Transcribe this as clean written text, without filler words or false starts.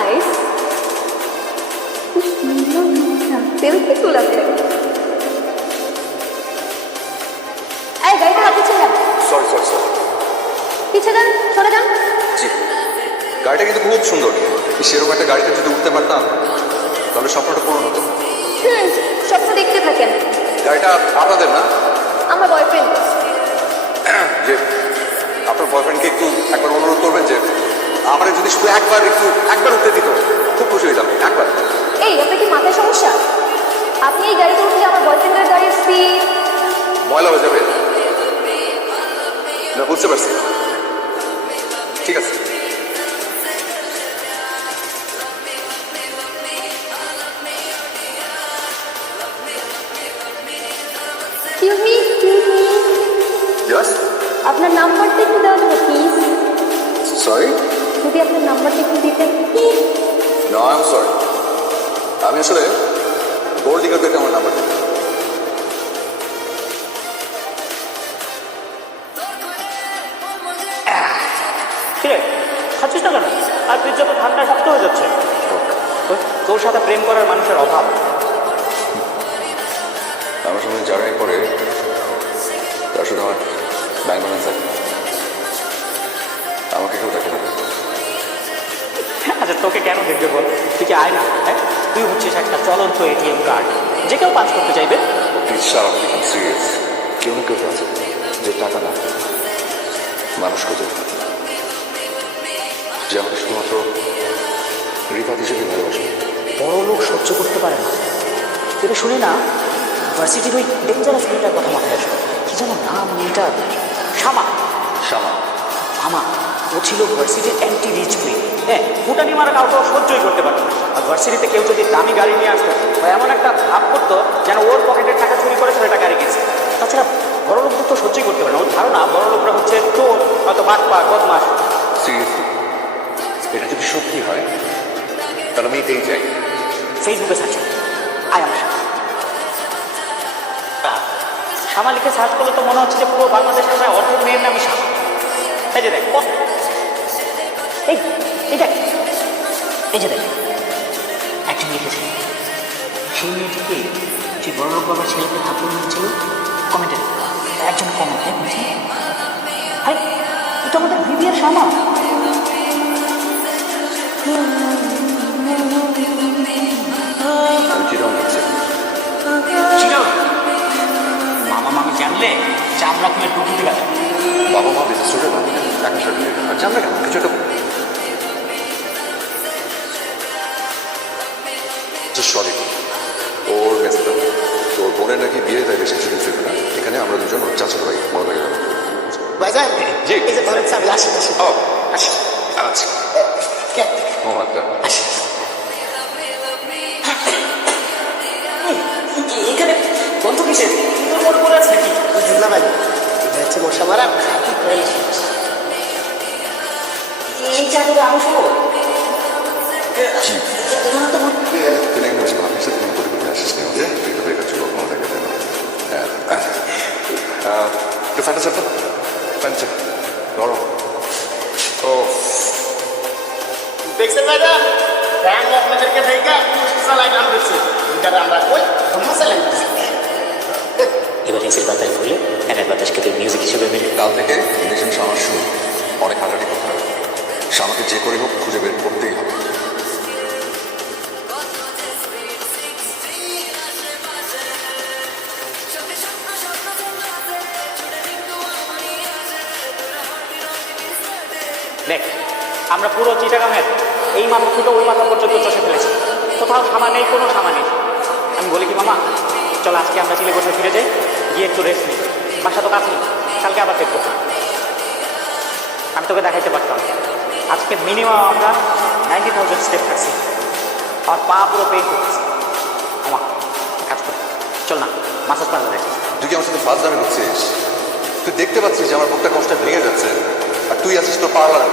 Nice, selfie তোলা যায়। এই গাড়িটা হাত দিচ্ছেন কেন? Sorry sorry sorry. পিছিয়ে যান, সরে যান। জি, গাড়িটা কিন্তু খুব সুন্দর। সেরকম একটা গাড়িতে যদি উঠতে পারতাম তাহলে স্বপ্নটা পূরণ হতো। স্বপ্ন দেখতে থাকেন। গাড়িটা আপনাদের না? আমার বয়ফ্রেন্ড। যে আপনার বয়ফ্রেন্ডকে একটু একবার অনুরোধ করবেন যে আমার যদি শুধু একবার উঠতে দিত, খুব খুশি হইতাম। একবার। এই, আপনার কি মাথায় সমস্যা? আপনি এই গাড়িতে উঠলে আমার বয়ফ্রেন্ডের গাড়ির স্পিড ময়লা হয়ে যাবে। না, বুঝতে পারছি। ঠিক আছে। Excuse me, yes. আপনার নাম্বারটা একটু দেওয়া যাবে প্লিজ? সরি। যদি আপনার নাম্বারটা একটু দিতেন। No, I am sorry. আমি আসলে গোল্ড ডিগারদেরকে আমার নাম্বার দিই। কিরে খাচ্ছিস না কেন? আর তুই যত ঠান্ডা শক্ত হয়ে যাচ্ছে। তোর সাথে প্রেম করার মানুষের অভাব। আমার সঙ্গে যারাই পরে তার শুধু আমার ব্যাংক ব্যালেন্স থাকে। আমাকে কেউ দেখে না। আচ্ছা তোকে কেন দেখবে বল? তুই কি আয় না? হ্যাঁ, তুই হচ্ছিস একটা চলন্ত এটিএম কার্ড, যে কেউ পাঞ্চ করতে চাইবে। Please shut up, I am serious. কেউ না কেউ তো আছে যে টাকা না মানুষ খোঁজে, যে আমাকে শুধুমাত্র রিফাত হিসেবে ভালোবাসে। বড় লোক সহ্য করতে পারে না। এটা শুনি না, ভার্সিটির ওই ডেঞ্জারাস মেয়েটার কথা মাথায় আসবে। কি যেন নাম মেয়েটার? শ্যামা। শ্যামা। মামা, ও ছিল ভার্সিটির অ্যান্টি রিচ কুইন। হ্যাঁ, ফুটানি মারা কাউকে সহ্যই করতে পারত না। আর ভার্সিটিতে কেউ যদি দামি গাড়ি নিয়ে আসতো বা এমন একটা ভাব করতো যেন ওর পকেটের টাকা চুরি করে সেটা গাড়ি গেছে। তাছাড়া বড় লোকদের তো সহ্যই করতে পারে না। ওর ধারণা বড় লোকরা হচ্ছে চোর, হয়তো বাটপার, বদমাস। সিরিয়াসলি, এটা যদি সত্যি হয় তাহলে আমি এটাই চাই। ফেসবুকে সার্চ আই এম শ্যামা লিখে সার্চ করলে তো মনে হচ্ছে যে পুরো বাংলাদেশের প্রায় অর্ধেক মেয়ের নামই শ্যামা। এই যে দেখ, এই দেখ, এই যে দেখ, একজন লিখেছে সেই মেয়েটিকে যে বড় লোক বাবার ছেলেকে হাত নিয়েছিল। কমেন্টে একজন কমেন্টে বলছে, আরে এটা আমাদের বিবিএর শ্যামা। আমি চিরম হচ্ছে মামা মামি জানলে চামড়া খুলে ডুবু দিবে। বাবা মা বিজনেস করে ভালো টাকা সার্টিফিকেট আর জানলে কেন কিছু একটা সরি ওর মেসেজ। তো ওর বোনের নাকি বিয়ে, তাই বেশি কিছু ফিরবে না। এখানে আমরা দুজন ওর চাচা ভাই মনে লাগে যাবো। ভাইজান, জি। এই যে ধরেন আমি আসি আসি ও আসি। আচ্ছা। কে- ও আচ্ছা। আসি। এখানে বন্ধু কিসের? তোর মনে পড়ে আছে নাকি? বুঝলাম না ভাই, এটা হচ্ছে মশা মারা খাঁটি কোয়েল। এই জায়গাটা আমি শোনো জি। তুই নাকি বসে ভাবিস তুমি করে করে আসিস নি ওকে? তুই তো বেকার ছিল কোনো দেখা যায় না। একটু ফ্যানটা চাপ তো, ফ্যান চাপ গরম। ও দেখছেন ভাইজান, ফ্যান আপনাদেরকে থেকে চালাই গান দিচ্ছে। এটা আমরা ওই ধর্ম চালাই দিচ্ছি। এবার এসির বাতাস বলে ফ্যানের বাতাসকে তুই মিউজিক হিসেবে মেনে। কাল থেকে ইন্ডেকশন সামার শুরু। অনেক হাঁটাহাঁটি করতে হবে। সামাকে যে করে হোক খুঁজে বের করতেই হবে। দেখ, আমরা পুরো চিটাগাংয়ের এই মাথা থেকে ওই মাথা পর্যন্ত চষে ফেলেছি। কোথাও সামা নেই, কোনো সামা নেই। আমি বলি কি মামা, চল আজকে আমরা চিলে বসে ফিরে যাই, গিয়ে একটু রেস্ট নিই। বাসা তো কাছেই, কালকে আবার দেখবো। আমি তোকে দেখাইতে পারতাম আজকে মিনিমাম আমরা 90,000 স্টেপ থাকছি। আর পা পুরো পেন করতেছি। মামা কাজ কর, চল না মাসাজ পার্লার যাই। তুই কি আমার সাথে ফার্স্ট দামে ঢুকছিস? তুই দেখতে পাচ্ছিস যে আমার বুকটা কষ্টে ভেঙে যাচ্ছে, আর তুই আছিস তোর পার্লার।